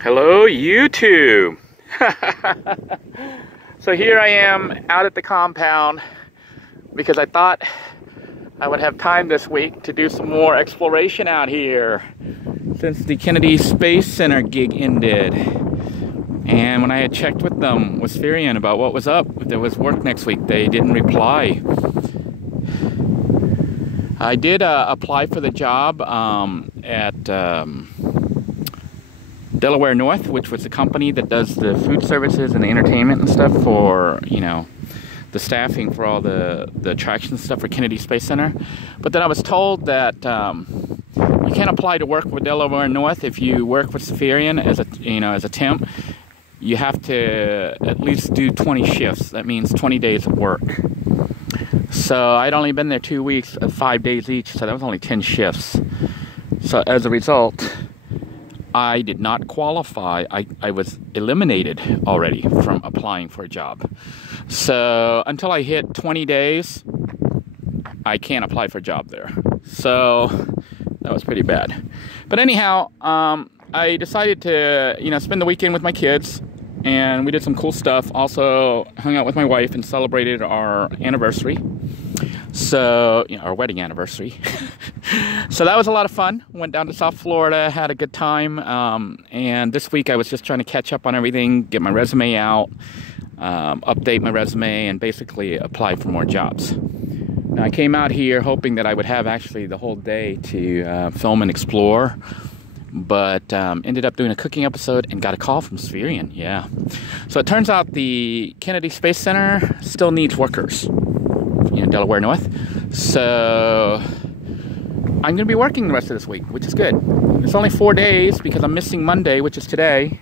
Hello, YouTube. So here I am out at the compound because I thought I would have time this week to do some more exploration out here since the Kennedy Space Center gig ended. And when I had checked with them, with Spherion, about what was up, if there was work next week, they didn't reply. I did apply for the job at Delaware North, which was the company that does the food services and the entertainment and stuff for, you know, the staffing for all the attractions and stuff for Kennedy Space Center. But then I was told that you can't apply to work with Delaware North if you work with Spherion as a temp. You have to at least do 20 shifts. That means 20 days of work. So I'd only been there 2 weeks, 5 days each, so that was only 10 shifts. So as a result, I did not qualify. I was eliminated already from applying for a job. So until I hit 20 days, I can't apply for a job there. So that was pretty bad. But anyhow, I decided to, spend the weekend with my kids, and we did some cool stuff. Also hung out with my wife and celebrated our anniversary. So, our wedding anniversary. So that was a lot of fun. Went down to South Florida, had a good time. And this week I was just trying to catch up on everything, get my resume out, update my resume, and basically apply for more jobs. Now, I came out here hoping that I would have actually the whole day to film and explore, but ended up doing a cooking episode and got a call from Spherion. Yeah. So it turns out the Kennedy Space Center still needs workers in Delaware North. So I'm going to be working the rest of this week, which is good. It's only 4 days because I'm missing Monday, which is today,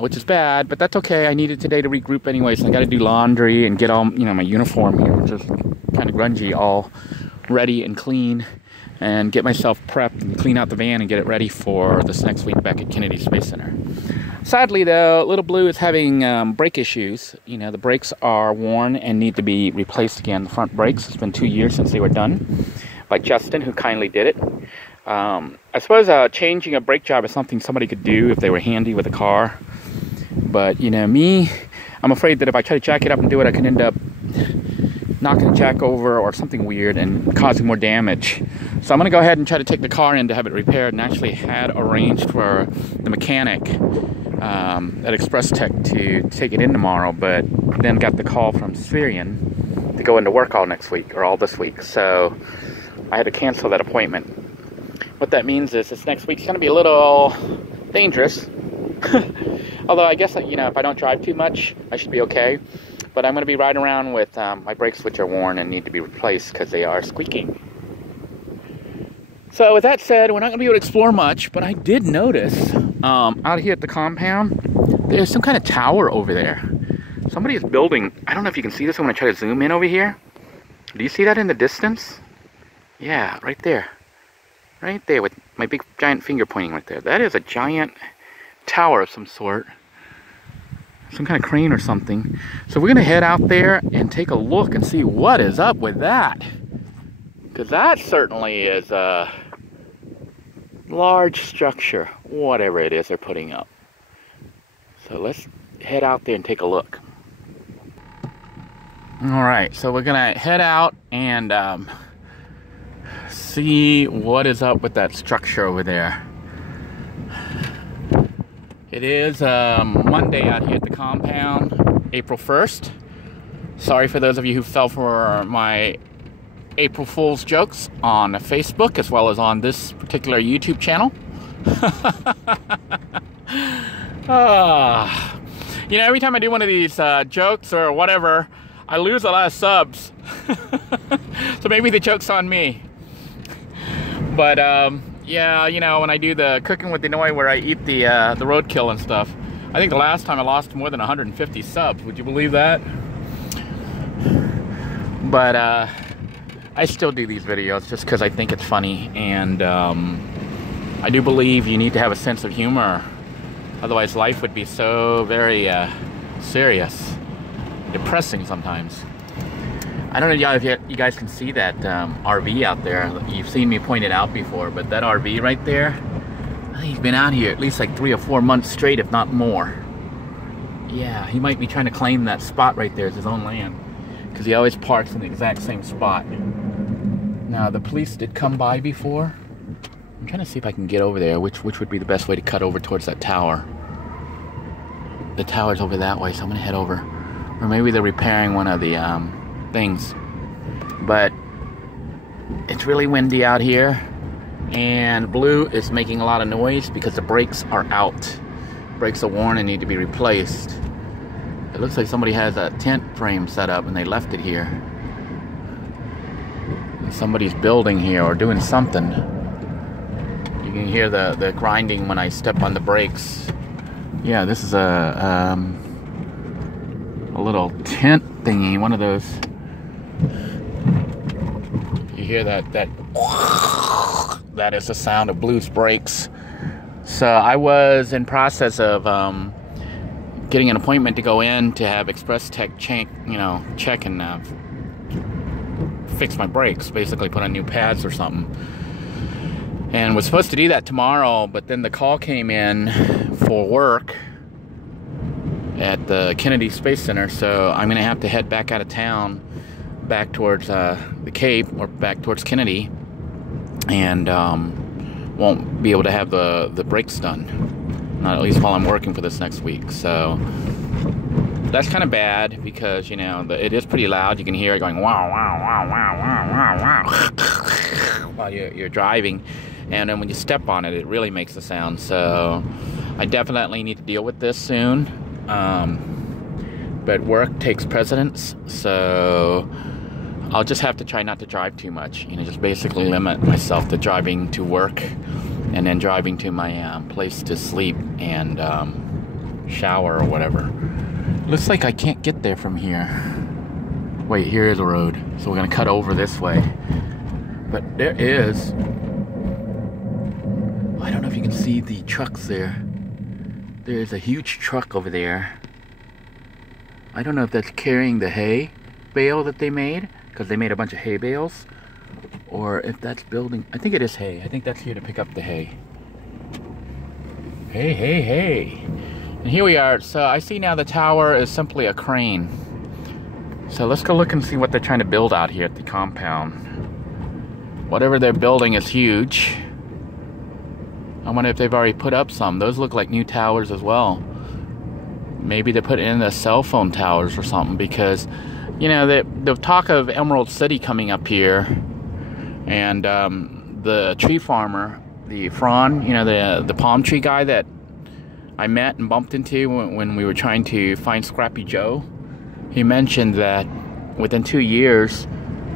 which is bad, but that's okay. I needed today to regroup anyway, so I got to do laundry and get all, my uniform here, which is kind of grungy, all ready and clean, and get myself prepped and clean out the van and get it ready for this next week back at Kennedy Space Center. Sadly, though, Little Blue is having brake issues. The brakes are worn and need to be replaced again. The front brakes, it's been 2 years since they were done by Justin, who kindly did it. I suppose changing a brake job is something somebody could do if they were handy with a car. But, me, I'm afraid that if I try to jack it up and do it, I can end up knocking the jack over or something weird and causing more damage. So I'm going to go ahead and try to take the car in to have it repaired, and actually had arranged for the mechanic at Express Tech to take it in tomorrow, but then got the call from Spherion to go into work all next week, or all this week. So I had to cancel that appointment. What that means is this next week's going to be a little dangerous. Although I guess, if I don't drive too much, I should be okay. But I'm going to be riding around with my brakes, which are worn and need to be replaced because they are squeaking. So with that said, we're not going to be able to explore much, but I did notice out here at the compound, there's some kind of tower over there. Somebody is building. I don't know if you can see this. I'm going to try to zoom in over here. Do you see that in the distance? Yeah, right there. Right there with my big giant finger pointing right there. That is a giant tower of some sort. Some kind of crane or something. So we're going to head out there and take a look and see what is up with that. Because that certainly is a large structure, whatever it is they're putting up. So let's head out there and take a look. Alright, so we're going to head out and see what is up with that structure over there. It is Monday out here at the compound, April 1st. Sorry for those of you who fell for my April Fool's jokes on Facebook as well as on this particular YouTube channel. Every time I do one of these jokes or whatever, I lose a lot of subs. So maybe the joke's on me. But yeah, when I do the cooking with Denoy where I eat the roadkill and stuff, I think the last time I lost more than 150 subs. Would you believe that? But I still do these videos just because I think it's funny, and I do believe you need to have a sense of humor. Otherwise, life would be so very serious, depressing sometimes. I don't know if you guys can see that RV out there. You've seen me point it out before, but that RV right there, I think he's been out here at least like 3 or 4 months straight, if not more. Yeah, he might be trying to claim that spot right there as his own land, because he always parks in the exact same spot. Now, the police did come by before. I'm trying to see if I can get over there, which would be the best way to cut over towards that tower. The tower's over that way, so I'm gonna head over. Or maybe they're repairing one of the things. But it's really windy out here, and Blue is making a lot of noise because the brakes are out. Brakes are worn and need to be replaced. It looks like somebody has a tent frame set up and they left it here. And somebody's building here or doing something. You can hear the grinding when I step on the brakes. Yeah, this is a little tent thingy, one of those. You hear that is the sound of Blue's brakes. So I was in process of getting an appointment to go in to have Express Tech check and fix my brakes, basically put on new pads or something. And was supposed to do that tomorrow, but then the call came in for work at the Kennedy Space Center, so I'm gonna have to head back out of town, back towards the Cape, or back towards Kennedy, and won't be able to have the brakes done, not at least while I'm working for this next week. So that's kind of bad, because it is pretty loud. You can hear it going wow wow wow wow wow wow wow while you're driving, and then when you step on it, it really makes a sound. So I definitely need to deal with this soon, but work takes precedence, so I'll just have to try not to drive too much. Just basically limit myself to driving to work and then driving to my place to sleep and shower or whatever. Looks like I can't get there from here. Wait, here is a road. So we're gonna cut over this way. But there is, I don't know if you can see the trucks there. There's a huge truck over there. I don't know if that's carrying the hay bale that they made, because they made a bunch of hay bales, or if that's building. I think it is hay. I think that's here to pick up the hay. Hey, hey, hey. And here we are. So I see now the tower is simply a crane. So let's go look and see what they're trying to build out here at the compound. Whatever they're building is huge. I wonder if they've already put up some. Those look like new towers as well. Maybe they put in the cell phone towers or something, because the talk of Emerald City coming up here, and the tree farmer, the Fron, the palm tree guy that I met and bumped into when we were trying to find Scrappy Joe, he mentioned that within 2 years,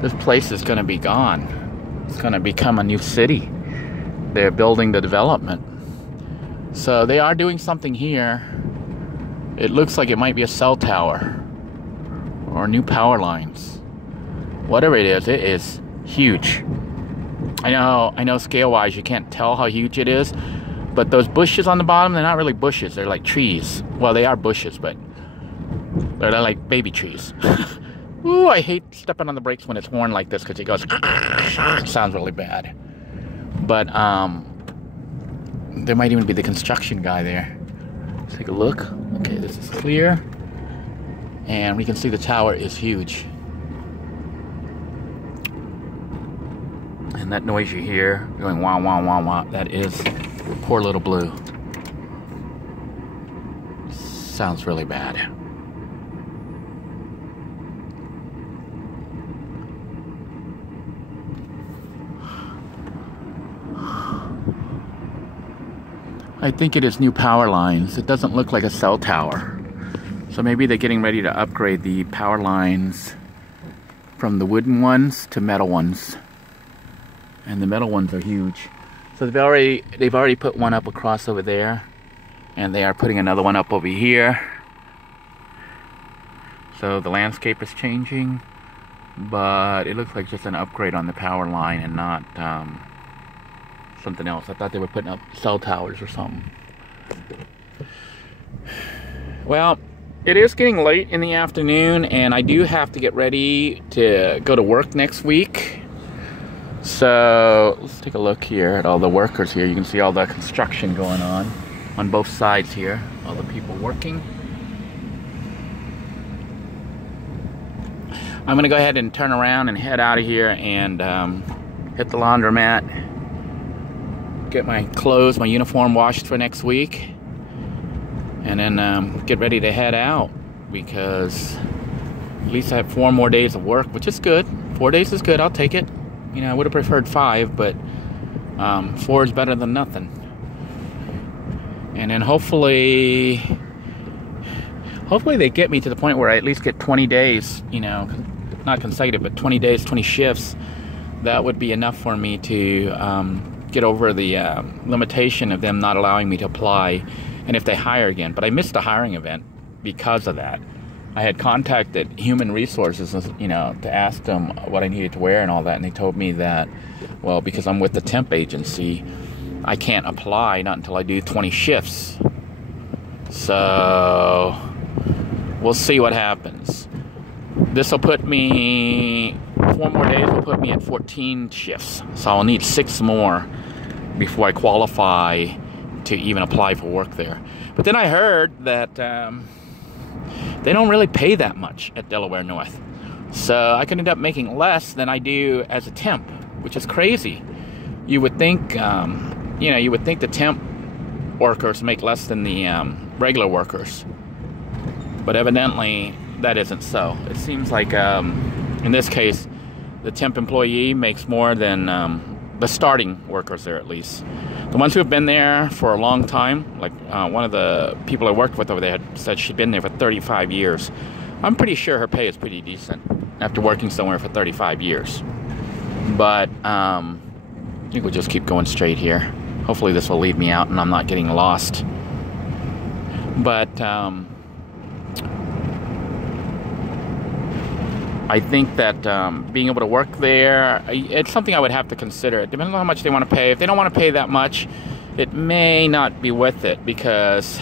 this place is going to be gone. It's going to become a new city. They're building the development. So they are doing something here. It looks like it might be a cell tower or new power lines. Whatever it is huge. I know scale-wise you can't tell how huge it is, but those bushes on the bottom, they're not really bushes, they're like trees. Well, they are bushes, but they're like baby trees. Ooh, I hate stepping on the brakes when it's worn like this, because it goes sounds really bad. But there might even be the construction guy there. Let's take a look. Okay, this is clear, and we can see the tower is huge. And that noise you hear going wow wow wow wow, that is poor little Blue. Sounds really bad. I think it is new power lines. It doesn't look like a cell tower. So maybe they're getting ready to upgrade the power lines from the wooden ones to metal ones. And the metal ones are huge. So they've already put one up across over there, and they are putting another one up over here. So the landscape is changing, but it looks like just an upgrade on the power line and not something else. I thought they were putting up cell towers or something. Well, it is getting late in the afternoon, and I do have to get ready to go to work next week. So let's take a look here at all the workers here. You can see all the construction going on both sides here. All the people working. I'm gonna go ahead and turn around and head out of here and hit the laundromat, get my clothes, my uniform washed for next week, and then get ready to head out, because at least I have 4 more days of work, which is good. 4 days is good, I'll take it. You know, I would have preferred 5, but 4 is better than nothing. And then hopefully they get me to the point where I at least get 20 days, you know, not consecutive, but 20 days, 20 shifts. That would be enough for me to get over the limitation of them not allowing me to apply, and if they hire again. But I missed the hiring event because of that. I had contacted Human Resources, you know, to ask them what I needed to wear and all that, and they told me that, well, because I'm with the temp agency, I can't apply not until I do 20 shifts. So we'll see what happens. This will put me, 4 more days will put me at 14 shifts. So I'll need 6 more before I qualify to even apply for work there. But then I heard that they don't really pay that much at Delaware North. So I could end up making less than I do as a temp, which is crazy. You would think, you know, you would think the temp workers make less than the regular workers. But evidently, that isn't so. It seems like, in this case, the temp employee makes more than the starting workers there, at least. The ones who have been there for a long time, like one of the people I worked with over there had said she'd been there for 35 years. I'm pretty sure her pay is pretty decent after working somewhere for 35 years. But I think we'll just keep going straight here. Hopefully this will lead me out and I'm not getting lost. But I think that being able to work there, it's something I would have to consider. It depends on how much they want to pay. If they don't want to pay that much, it may not be worth it, because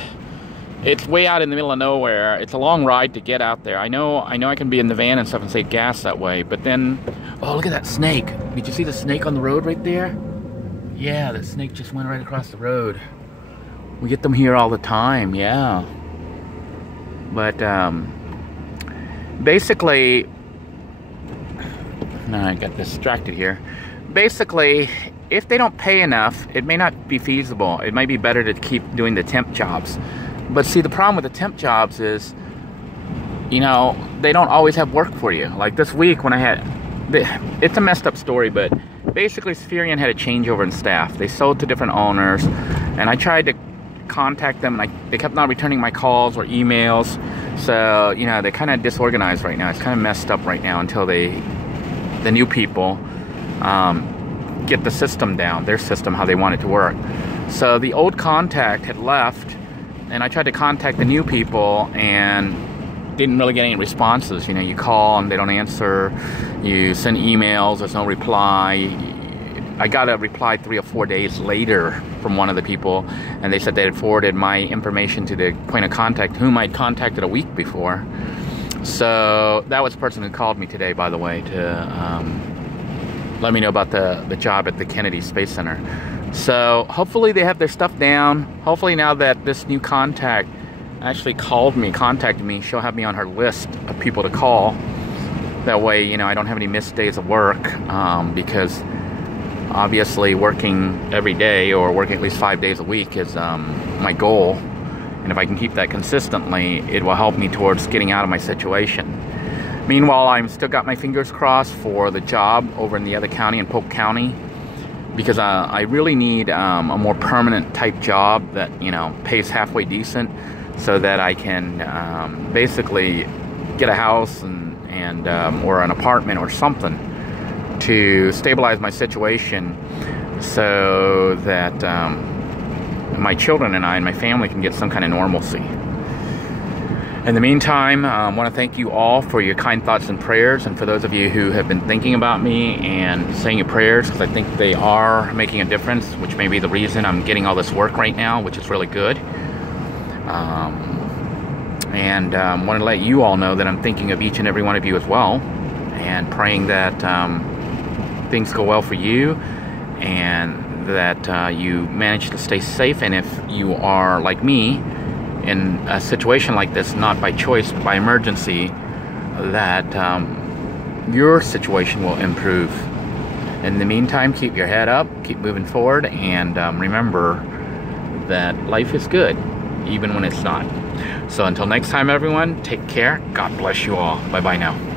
it's way out in the middle of nowhere. It's a long ride to get out there. I know I can be in the van and stuff and save gas that way, but then, oh, look at that snake. Did you see the snake on the road right there? Yeah, that snake just went right across the road. We get them here all the time, yeah. But basically, no, I got distracted here. Basically, if they don't pay enough, it may not be feasible. It might be better to keep doing the temp jobs. But see, the problem with the temp jobs is, you know, they don't always have work for you. Like this week when I had, it's a messed up story, but basically Spherion had a changeover in staff. They sold to different owners, and I tried to contact them, and they kept not returning my calls or emails. So, you know, they're kind of disorganized right now. It's kind of messed up right now until the new people get the system down, their system, how they want it to work. So the old contact had left, and I tried to contact the new people and didn't really get any responses. You know, you call and they don't answer, you send emails, there's no reply. I got a reply 3 or 4 days later from one of the people, and they said they had forwarded my information to the point of contact whom I'd contacted a week before. So that was the person who called me today, by the way, to let me know about the job at the Kennedy Space Center. So hopefully they have their stuff down. Hopefully now that this new contact actually contacted me, she'll have me on her list of people to call. That way, you know, I don't have any missed days of work, because obviously working every day or working at least 5 days a week is my goal. And if I can keep that consistently, it will help me towards getting out of my situation. Meanwhile, I'm still got my fingers crossed for the job over in the other county, in Polk County, because I really need a more permanent type job that, you know, pays halfway decent, so that I can basically get a house and or an apartment or something to stabilize my situation, so that my children and I and my family can get some kind of normalcy. In the meantime, I want to thank you all for your kind thoughts and prayers, and for those of you who have been thinking about me and saying your prayers, because I think they are making a difference, which may be the reason I'm getting all this work right now, which is really good. And want to let you all know that I'm thinking of each and every one of you as well, and praying that things go well for you, and that you manage to stay safe. And if you are like me in a situation like this, not by choice but by emergency, that your situation will improve. In the meantime, keep your head up, keep moving forward, and remember that life is good even when it's not. So until next time, everyone, take care. God bless you all. Bye bye now.